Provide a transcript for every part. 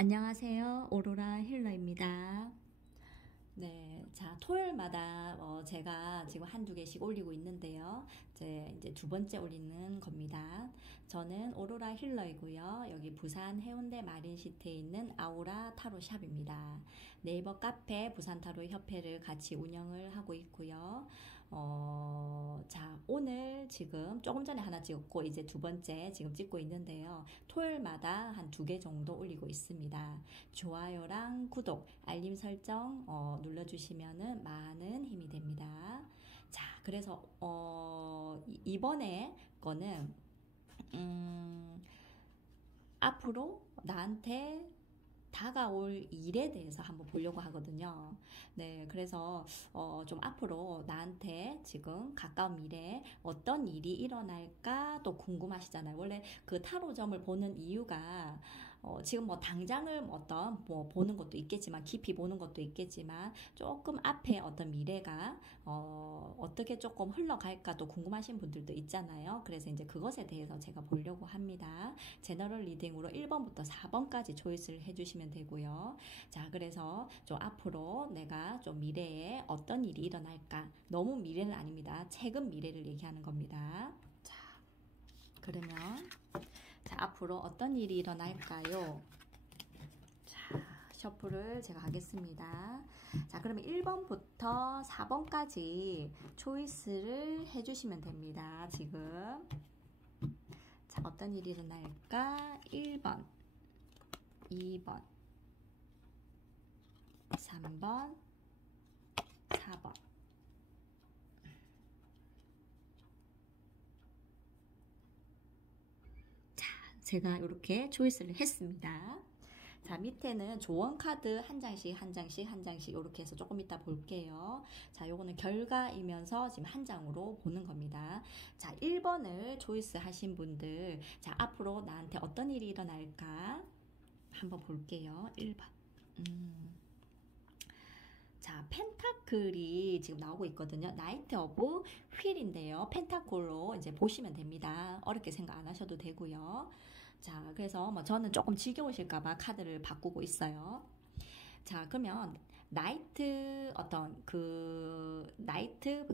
안녕하세요. 오로라 힐러입니다. 네, 자, 토요일마다 제가 지금 한두 개씩 올리고 있는데요. 이제 두 번째 올리는 겁니다. 저는 오로라 힐러이고요. 여기 부산 해운대 마린시티에 있는 아우라 타로샵입니다. 네이버 카페 부산 타로 협회를 같이 운영을 하고 있고요. 자, 오늘 지금 조금 전에 하나 찍었고 이제 두 번째 지금 찍고 있는데요. 토요일마다 한 두 개 정도 올리고 있습니다. 좋아요랑 구독, 알림 설정 눌러주시면은 많은 힘이 됩니다. 자, 그래서 이번에 거는 앞으로 나한테 다가올 일에 대해서 한번 보려고 하거든요. 네, 그래서 좀 앞으로 나한테 지금 가까운 미래에 어떤 일이 일어날까 또 궁금하시잖아요. 원래 그 타로점을 보는 이유가 지금 뭐 당장을 어떤 뭐 보는 것도 있겠지만 깊이 보는 것도 있겠지만 조금 앞에 어떤 미래가 어떻게 조금 흘러갈까 또 궁금하신 분들도 있잖아요. 그래서 이제 그것에 대해서 제가 보려고 합니다. 제너럴 리딩으로 1번부터 4번까지 초이스를 해주시면 되고요. 자, 그래서 좀 앞으로 내가 좀 미래에 어떤 일이 일어날까? 너무 미래는 아닙니다. 최근 미래를 얘기하는 겁니다. 자, 그러면 자, 앞으로 어떤 일이 일어날까요? 자, 셔플을 제가 하겠습니다. 자, 그러면 1번부터 4번까지 초이스를 해주시면 됩니다. 지금. 자, 어떤 일이 일어날까? 1번, 2번, 3번, 4번. 제가 이렇게 초이스를 했습니다. 자, 밑에는 조언 카드 한 장씩 한 장씩 한 장씩 이렇게 해서 조금 이따 볼게요. 자, 요거는 결과이면서 지금 한 장으로 보는 겁니다. 자, 1번을 초이스 하신 분들, 자, 앞으로 나한테 어떤 일이 일어날까 한번 볼게요. 1번. 자, 펜타클이 지금 나오고 있거든요. 나이트 오브 휠인데요. 펜타클로 이제 보시면 됩니다. 어렵게 생각 안 하셔도 되고요. 자, 그래서 뭐 저는 조금 지겨우실까봐 카드를 바꾸고 있어요. 자, 그러면 나이트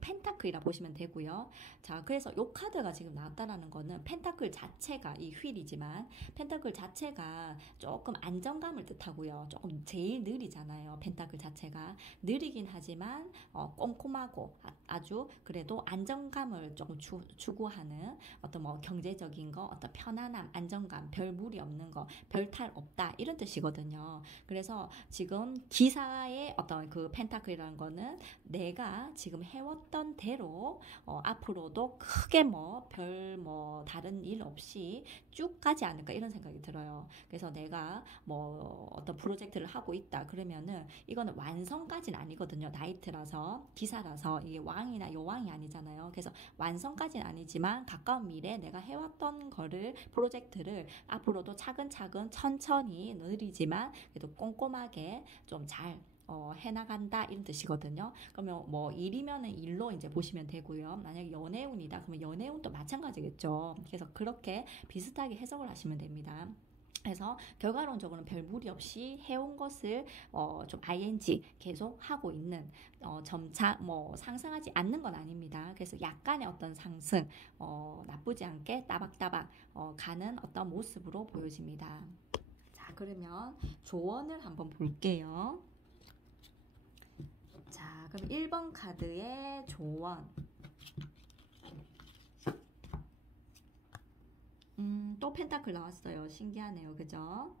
펜타클이라 보시면 되고요. 자, 그래서 요 카드가 지금 나왔다라는 거는 펜타클 자체가 이 휠이지만 펜타클 자체가 조금 안정감을 뜻하고요. 조금 제일 느리잖아요. 펜타클 자체가 느리긴 하지만 꼼꼼하고 아주 그래도 안정감을 조금 추구하는 어떤 뭐 경제적인 거, 어떤 편안함, 안정감, 별 무리 없는 거, 별 탈 없다 이런 뜻이거든요. 그래서 지금 기사의 어떤 그 펜타클이라는 거는 내가 지금 해왔던 대로 앞으로도 크게 뭐 다른 일 없이 쭉 가지 않을까 이런 생각이 들어요. 그래서 내가 뭐 어떤 프로젝트를 하고 있다 그러면은 이거는 완성까지는 아니거든요. 나이트라서 기사라서 이게 왕이나 여왕이 아니잖아요. 그래서 완성까지는 아니지만 가까운 미래에 내가 해왔던 거를 프로젝트를 앞으로도 차근차근 천천히 느리지만 그래도 꼼꼼하게 좀 잘 해나간다 이런 뜻이거든요. 그러면 뭐 일이면은 일로 이제 보시면 되고요. 만약에 연애운이다 그러면 연애운도 마찬가지겠죠. 그래서 그렇게 비슷하게 해석을 하시면 됩니다. 그래서 결과론적으로는 별 무리 없이 해온 것을 좀 ing 계속 하고 있는 점차 뭐 상승하지 않는 건 아닙니다. 그래서 약간의 어떤 상승 나쁘지 않게 따박따박 가는 어떤 모습으로 보여집니다. 자, 그러면 조언을 한번 볼게요. 자, 그럼 1번 카드의 조언. 또 펜타클 나왔어요. 신기하네요. 그죠?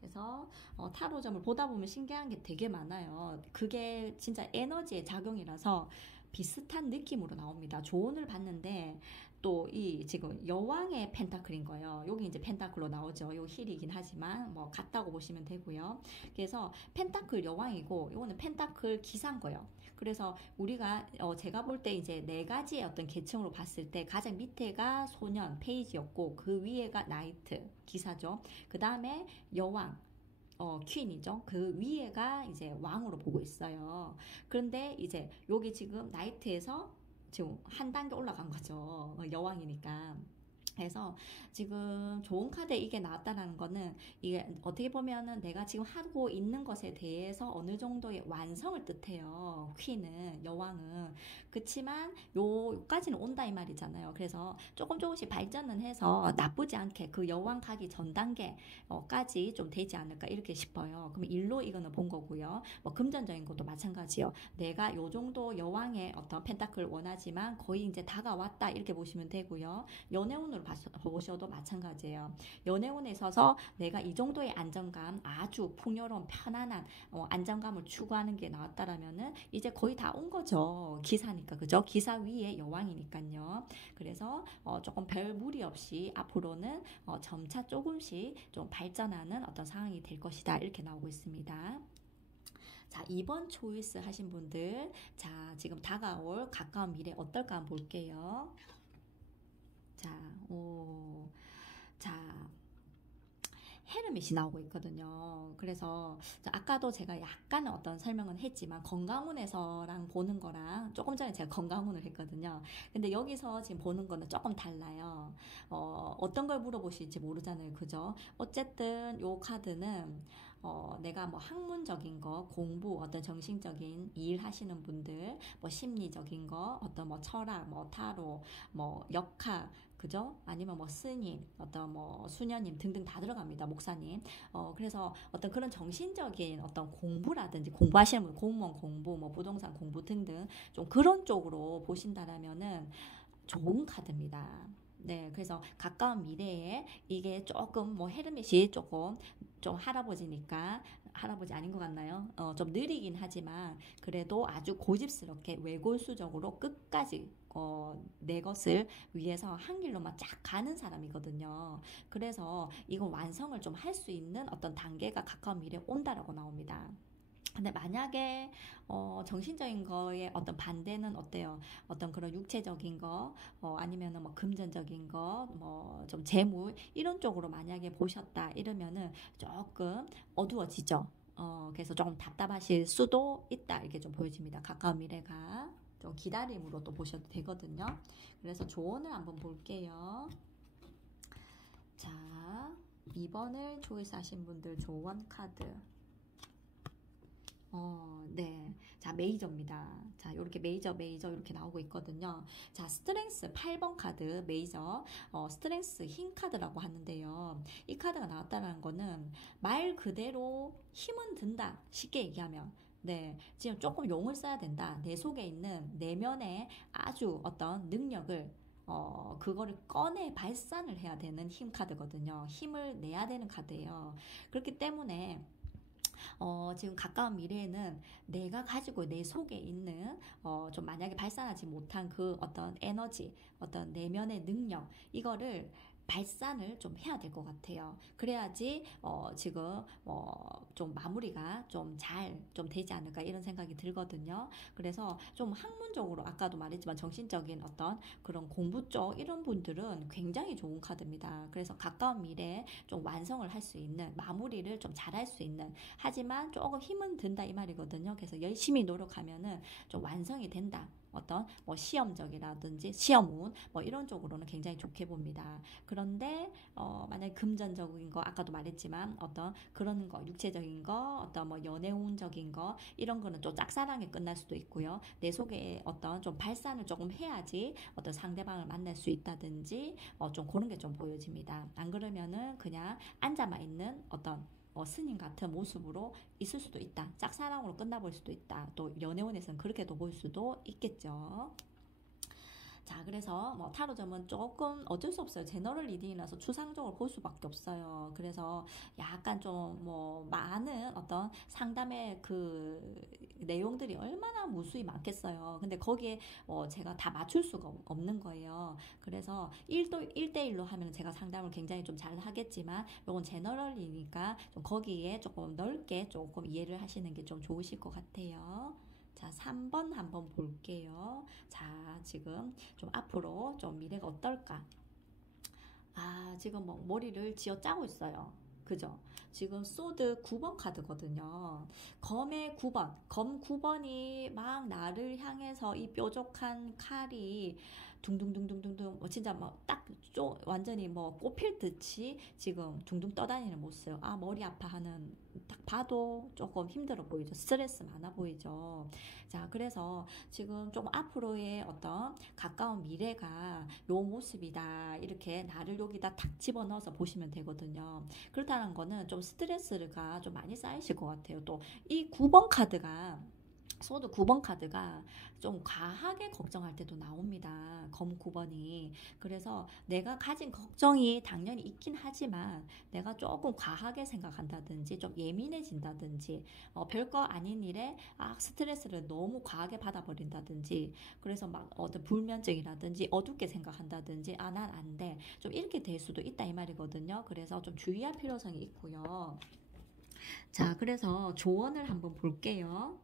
그래서 타로점을 보다 보면 신기한 게 되게 많아요. 그게 진짜 에너지의 작용이라서 비슷한 느낌으로 나옵니다. 조언을 받는데 또 이 지금 여왕의 펜타클인 거예요. 여기 이제 펜타클로 나오죠. 요 힐이긴 하지만 뭐 같다고 보시면 되고요. 그래서 펜타클 여왕이고 이거는 펜타클 기사인 거예요. 그래서 우리가 제가 볼 때 이제 네 가지의 어떤 계층으로 봤을 때 가장 밑에가 소년 페이지였고 그 위에가 나이트 기사죠. 그 다음에 여왕 퀸이죠. 그 위에가 이제 왕으로 보고 있어요. 그런데 이제 여기 지금 나이트에서 지금 한 단계 올라간 거죠. 여왕이니까. 그래서 지금 좋은 카드에 이게 나왔다라는 거는 이게 어떻게 보면은 내가 지금 하고 있는 것에 대해서 어느 정도의 완성을 뜻해요. 퀸은, 여왕은. 그치만 요까지는 온다 이 말이잖아요. 그래서 조금 조금씩 발전은 해서 나쁘지 않게 그 여왕 가기 전 단계까지 좀 되지 않을까 이렇게 싶어요. 그럼 일로 이거는 본 거고요. 뭐 금전적인 것도 마찬가지요. 내가 요 정도 여왕의 어떤 펜타클 원하지만 거의 이제 다가왔다 이렇게 보시면 되고요. 연애운으로 보셔도 마찬가지예요. 연애운에 있어서 내가 이 정도의 안정감, 아주 풍요로운 편안한 안정감을 추구하는 게 나왔다라면은 이제 거의 다 온 거죠. 기사니까 그죠? 기사 위에 여왕이니까요. 그래서 조금 별 무리 없이 앞으로는 점차 조금씩 좀 발전하는 어떤 상황이 될 것이다 이렇게 나오고 있습니다. 자, 2번 초이스 하신 분들, 자, 지금 다가올 가까운 미래 어떨까 한번 볼게요. 자, 자, 헤르밋이 나오고 있거든요. 그래서 아까도 제가 약간은 어떤 설명은 했지만 건강운에서랑 보는 거랑 조금 전에 제가 건강운을 했거든요. 근데 여기서 지금 보는 거는 조금 달라요. 어떤 걸 물어보실지 모르잖아요. 그죠? 어쨌든 요 카드는 내가 뭐 학문적인 거, 공부, 어떤 정신적인 일 하시는 분들, 뭐 심리적인 거, 어떤 뭐 철학, 뭐 타로, 뭐 역학, 그죠? 아니면 뭐 스님, 어떤 뭐 수녀님 등등 다 들어갑니다. 목사님. 그래서 어떤 그런 정신적인 어떤 공부라든지 공부하시는 분, 공무원 공부, 뭐 부동산 공부 등등 좀 그런 쪽으로 보신다라면은 좋은 카드입니다. 네, 그래서 가까운 미래에 이게 조금 뭐 헤르밋이 조금 좀 할아버지니까 할아버지 아닌 것 같나요? 좀 느리긴 하지만 그래도 아주 고집스럽게 외골수적으로 끝까지 내 것을 위해서 한 길로만 쫙 가는 사람이거든요. 그래서 이건 완성을 좀 할 수 있는 어떤 단계가 가까운 미래에 온다라고 나옵니다. 근데 만약에 정신적인 거에 어떤 반대는 어때요? 어떤 그런 육체적인 거, 아니면은 뭐 금전적인 거, 뭐 좀 재물 이런 쪽으로 만약에 보셨다 이러면은 조금 어두워지죠. 그래서 조금 답답하실 수도 있다 이렇게 좀 보여집니다. 가까운 미래가 좀 기다림으로 또 보셔도 되거든요. 그래서 조언을 한번 볼게요. 자, 2번을 초이스하신 분들 조언 카드. 네. 자, 메이저입니다. 자, 요렇게 메이저 이렇게 나오고 있거든요. 자, 스트렝스 8번 카드 메이저. 스트렝스 힘 카드라고 하는데요. 이 카드가 나왔다는 거는 말 그대로 힘은 든다. 쉽게 얘기하면. 네. 지금 조금 용을 써야 된다. 내 속에 있는 내면의 아주 어떤 능력을 그거를 꺼내 발산을 해야 되는 힘 카드거든요. 힘을 내야 되는 카드예요. 그렇기 때문에 지금 가까운 미래에는 내가 가지고 내 속에 있는 좀 만약에 발산하지 못한 그 어떤 에너지, 어떤 내면의 능력 이거를 발산을 좀 해야 될 것 같아요. 그래야지 지금 좀 마무리가 좀 잘 좀 되지 않을까 이런 생각이 들거든요. 그래서 좀 학문적으로 아까도 말했지만 정신적인 어떤 그런 공부 쪽 이런 분들은 굉장히 좋은 카드입니다. 그래서 가까운 미래에 좀 완성을 할 수 있는 마무리를 좀 잘할 수 있는 하지만 조금 힘은 든다 이 말이거든요. 그래서 열심히 노력하면은 좀 완성이 된다. 어떤 뭐 시험적이라든지 시험운 뭐 이런 쪽으로는 굉장히 좋게 봅니다. 그런데 만약에 금전적인 거 아까도 말했지만 어떤 그런 거 육체적인 거 어떤 뭐 연애운적인 거 이런 거는 좀 짝사랑에 끝날 수도 있고요. 내 속에 어떤 좀 발산을 조금 해야지 어떤 상대방을 만날 수 있다든지 좀 그런 게 좀 보여집니다. 안 그러면은 그냥 앉아만 있는 어떤 스님 같은 모습으로 있을 수도 있다. 짝사랑으로 끝나볼 수도 있다. 또 연애운에서는 그렇게도 보일 수도 있겠죠. 자, 그래서 뭐 타로점은 조금 어쩔 수 없어요. 제너럴 리딩이라서 추상적으로 볼 수밖에 없어요. 그래서 약간 좀 뭐 많은 어떤 상담의 그 내용들이 얼마나 무수히 많겠어요. 근데 거기에 제가 다 맞출 수가 없는 거예요. 그래서 1대1로 하면 제가 상담을 굉장히 좀 잘 하겠지만 이건 제너럴이니까 좀 거기에 조금 넓게 조금 이해를 하시는 게 좀 좋으실 것 같아요. 자, 3번 한번 볼게요. 자, 지금 좀 앞으로 좀 미래가 어떨까? 아, 지금 뭐 머리를 쥐어 짜고 있어요. 그죠? 지금 소드 9번 카드거든요. 검의 9번, 검 9번이 막 나를 향해서 이 뾰족한 칼이 둥둥둥둥둥둥 뭐 진짜 막 완전히 뭐 꽃필 듯이 지금 둥둥 떠다니는 모습. 아, 머리 아파하는 딱 봐도 조금 힘들어 보이죠. 스트레스 많아 보이죠. 자, 그래서 지금 좀 앞으로의 어떤 가까운 미래가 요 모습이다. 이렇게 나를 여기다 탁 집어넣어서 보시면 되거든요. 그렇다는 거는 좀 스트레스가 좀 많이 쌓이실 것 같아요. 또 이 9번 카드가 소드 9번 카드가 좀 과하게 걱정할 때도 나옵니다. 검 9번이. 그래서 내가 가진 걱정이 당연히 있긴 하지만 내가 조금 과하게 생각한다든지 좀 예민해진다든지 별거 아닌 일에 스트레스를 너무 과하게 받아버린다든지 그래서 막 어떤 불면증이라든지 어둡게 생각한다든지 난 안 돼. 좀 이렇게 될 수도 있다 이 말이거든요. 그래서 좀 주의할 필요성이 있고요. 자, 그래서 조언을 한번 볼게요.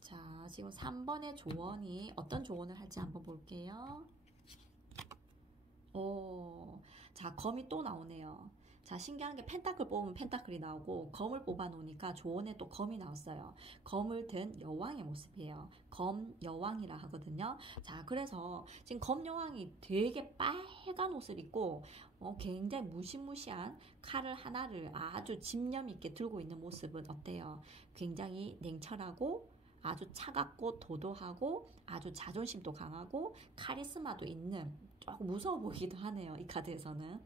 자, 지금 3번의 조언이 어떤 조언을 할지 한번 볼게요. 자, 검이 또 나오네요. 자, 신기한 게 펜타클 뽑으면 펜타클이 나오고 검을 뽑아 놓으니까 조언에 또 검이 나왔어요. 검을 든 여왕의 모습이에요. 검 여왕이라 하거든요. 자, 그래서 지금 검 여왕이 되게 빨간 옷을 입고 굉장히 무시무시한 칼을 하나를 아주 집념 있게 들고 있는 모습은 어때요? 굉장히 냉철하고 아주 차갑고 도도하고 아주 자존심도 강하고 카리스마도 있는 조금 무서워 보이기도 하네요. 이 카드에서는.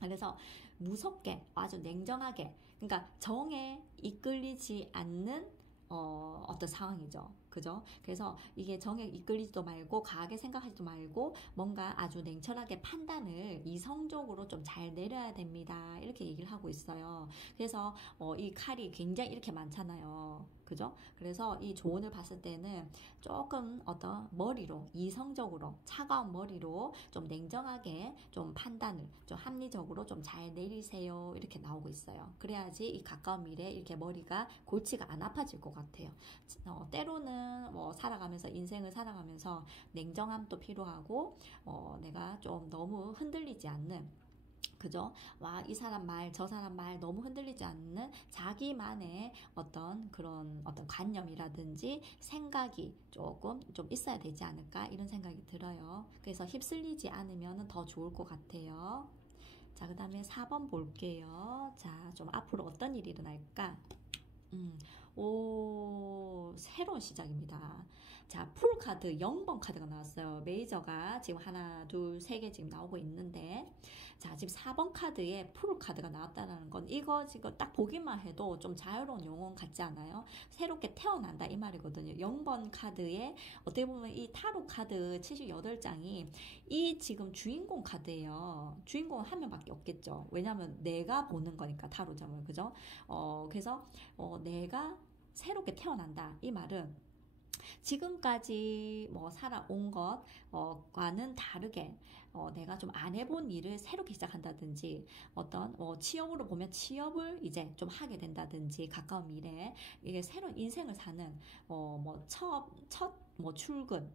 그래서 무섭게 아주 냉정하게 그러니까 정에 이끌리지 않는 어떤 상황이죠. 그죠? 그래서 이게 정에 이끌리지도 말고 과하게 생각하지도 말고 뭔가 아주 냉철하게 판단을 이성적으로 좀 잘 내려야 됩니다. 이렇게 얘기를 하고 있어요. 그래서 이 칼이 굉장히 이렇게 많잖아요. 그죠? 그래서 이 조언을 봤을 때는 조금 어떤 머리로 이성적으로 차가운 머리로 좀 냉정하게 좀 판단을 좀 합리적으로 좀 잘 내리세요. 이렇게 나오고 있어요. 그래야지 이 가까운 미래에 이렇게 머리가 골치가 안 아파질 것 같아요. 때로는 뭐 살아가면서 인생을 살아가면서 냉정함도 필요하고 내가 좀 너무 흔들리지 않는 그죠? 이 사람 말, 저 사람 말 너무 흔들리지 않는 자기만의 그런 관념이라든지 생각이 조금 좀 있어야 되지 않을까 이런 생각이 들어요. 그래서 휩쓸리지 않으면 더 좋을 것 같아요. 자, 그 다음에 4번 볼게요. 자, 좀 앞으로 어떤 일이 일어날까? 새로운 시작입니다. 자, 풀 카드 0번 카드가 나왔어요. 메이저가 지금 하나, 둘, 세 개 지금 나오고 있는데, 자, 지금 4번 카드에 풀 카드가 나왔다는 건 이거 지금 딱 보기만 해도 좀 자유로운 영혼 같지 않아요? 새롭게 태어난다 이 말이거든요. 0번 카드에 어떻게 보면 이 타로 카드 78장이 이 지금 주인공 카드예요. 주인공은 한 명밖에 없겠죠. 왜냐면 내가 보는 거니까 타로점을 그죠? 그래서 내가 새롭게 태어난다 이 말은 지금까지 뭐 살아온 것과는 다르게 내가 좀 안 해본 일을 새롭게 시작한다든지 어떤 취업으로 보면 취업을 이제 좀 하게 된다든지 가까운 미래에 이게 새로운 인생을 사는 첫 출근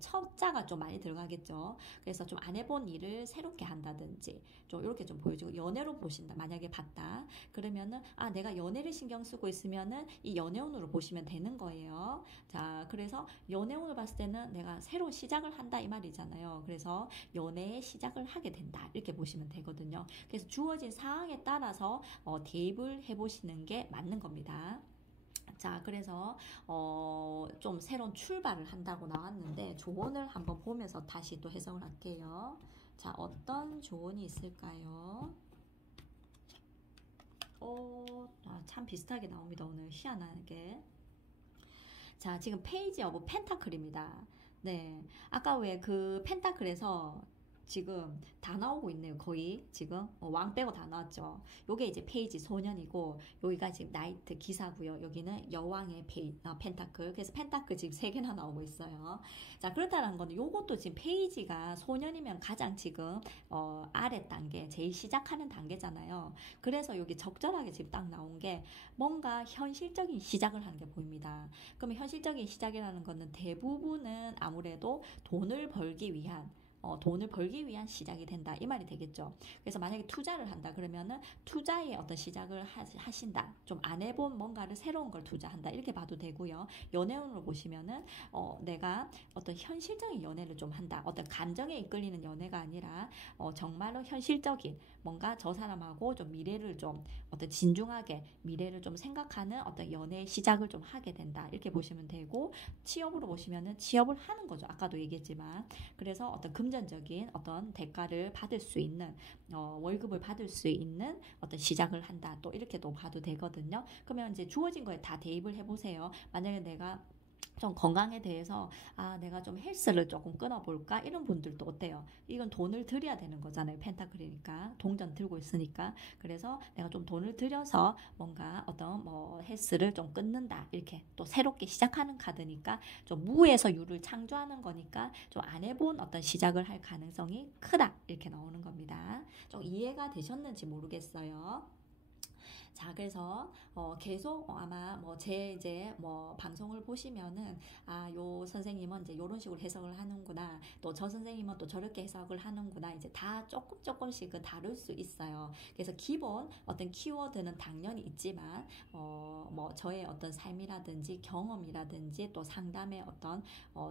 첫 자가 좀 많이 들어가겠죠. 그래서 좀 안 해본 일을 새롭게 한다든지 좀 이렇게 좀 보여주고 연애로 보신다. 만약에 봤다. 그러면은 내가 연애를 신경 쓰고 있으면은 이 연애운으로 보시면 되는 거예요. 자, 그래서 연애운을 봤을 때는 내가 새로운 시작을 한다 이 말이잖아요. 그래서 연애의 시작을 하게 된다. 이렇게 보시면 되거든요. 그래서 주어진 상황에 따라서 대입을 해보시는 게 맞는 겁니다. 자, 그래서 좀 새로운 출발을 한다고 나왔는데 조언을 한번 보면서 다시 또 해석을 할게요. 자, 어떤 조언이 있을까요? 참 비슷하게 나옵니다. 오늘 희한하게. 자, 지금 페이지 오브 펜타클입니다. 네, 아까 왜 그 펜타클에서 지금 다 나오고 있네요. 거의 지금 왕 빼고 다 나왔죠. 요게 이제 페이지 소년이고 여기가 지금 나이트 기사고요. 여기는 여왕의 펜타클. 그래서 펜타클 지금 3개나 나오고 있어요. 자, 그렇다는 거는 요것도 지금 페이지가 소년이면 가장 지금 아래 단계, 제일 시작하는 단계잖아요. 그래서 여기 적절하게 지금 딱 나온 게 뭔가 현실적인 시작을 하는 게 보입니다. 그러면 현실적인 시작이라는 거는 대부분은 아무래도 돈을 벌기 위한 돈을 벌기 위한 시작이 된다 이 말이 되겠죠. 그래서 만약에 투자를 한다 그러면은 투자의 어떤 시작을 하신다. 좀 안 해본 뭔가를 새로운 걸 투자한다 이렇게 봐도 되고요. 연애운으로 보시면은 내가 어떤 현실적인 연애를 좀 한다. 어떤 감정에 이끌리는 연애가 아니라 정말로 현실적인 뭔가 저 사람하고 좀 미래를 좀 어떤 진중하게 미래를 좀 생각하는 어떤 연애의 시작을 좀 하게 된다 이렇게 보시면 되고, 취업으로 보시면은 취업을 하는 거죠. 아까도 얘기했지만. 그래서 어떤 금전적인 어떤 대가를 받을 수 있는 월급을 받을 수 있는 어떤 시작을 한다 또 이렇게도 봐도 되거든요. 그러면 이제 주어진 거에 다 대입을 해보세요. 만약에 내가 좀 건강에 대해서 내가 좀 헬스를 조금 끊어볼까 이런 분들도 어때요? 이건 돈을 들여야 되는 거잖아요. 펜타클이니까 동전 들고 있으니까. 그래서 내가 좀 돈을 들여서 뭔가 어떤 뭐 헬스를 좀 끊는다 이렇게 또 새롭게 시작하는 카드니까 좀 무에서 유를 창조하는 거니까 좀 안 해본 어떤 시작을 할 가능성이 크다 이렇게 나오는 겁니다. 좀 이해가 되셨는지 모르겠어요. 자, 그래서 계속 아마 뭐 제 이제 뭐 방송을 보시면은 요 선생님은 이제 요런 식으로 해석을 하는구나. 또 저 선생님은 또 저렇게 해석을 하는구나. 이제 다 조금씩은 다를 수 있어요. 그래서 기본 어떤 키워드는 당연히 있지만 뭐 저의 어떤 삶이라든지 경험이라든지 또 상담의 어떤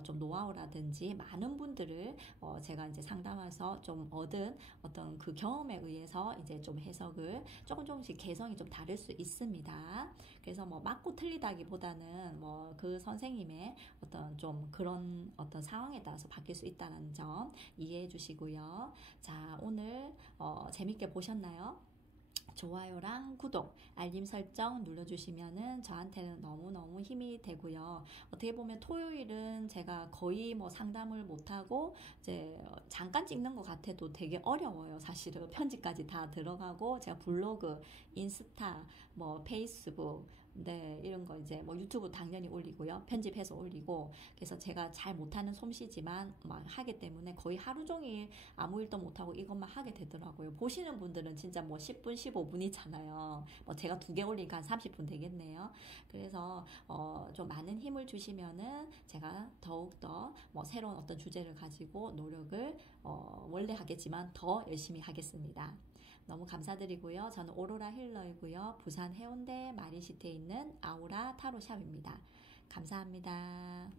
좀 노하우라든지 많은 분들을 제가 이제 상담해서 좀 얻은 어떤 그 경험에 의해서 이제 좀 해석을 조금씩 개성이 좀 다를 수 있습니다. 그래서 뭐 맞고 틀리다기보다는 뭐 그 선생님의 어떤 좀 그런 어떤 상황에 따라서 바뀔 수 있다는 점 이해해 주시고요. 자, 오늘 재밌게 보셨나요? 좋아요랑 구독, 알림 설정 눌러주시면은 저한테는 너무너무 힘이 되고요. 어떻게 보면 토요일은 제가 거의 뭐 상담을 못하고 이제 잠깐 찍는 것 같아도 되게 어려워요. 사실은 편집까지 다 들어가고 제가 블로그, 인스타, 뭐 페이스북, 네, 이런 거 이제 뭐 유튜브 당연히 올리고요. 편집해서 올리고. 그래서 제가 잘 못하는 솜씨지만 막 하기 때문에 거의 하루 종일 아무 일도 못하고 이것만 하게 되더라고요. 보시는 분들은 진짜 뭐 10분, 15분이잖아요. 뭐 제가 2개 올리니까 한 30분 되겠네요. 그래서 좀 많은 힘을 주시면은 제가 더욱더 뭐 새로운 어떤 주제를 가지고 노력을 원래 하겠지만 더 열심히 하겠습니다. 너무 감사드리고요. 저는 오로라 힐러이고요. 부산 해운대 마린시티에 있는 아우라 타로샵입니다. 감사합니다.